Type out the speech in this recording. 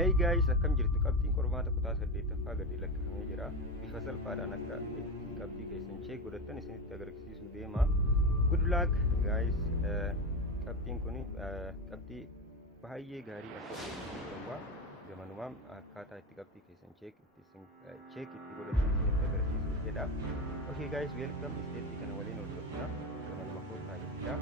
Hey guys, akkam jirtu? Qabxiin qormaata kutaa 8ffaa gadi lakkifamee jira. Bifa salphaadhaan akka qabxii keessan check godhattan isinitti agarsiisuu deema. Good luck guys. Qabxiin kun qabxii baay'ee gaarii akka ta'e gamanumaan akkaataa itti qabxii keessan check itti godhattan isinitti agarsiisuu jedha. Okay guys, welcome. Isteetii kana waliin hordofna. Gamanuma kootaa jechuudha.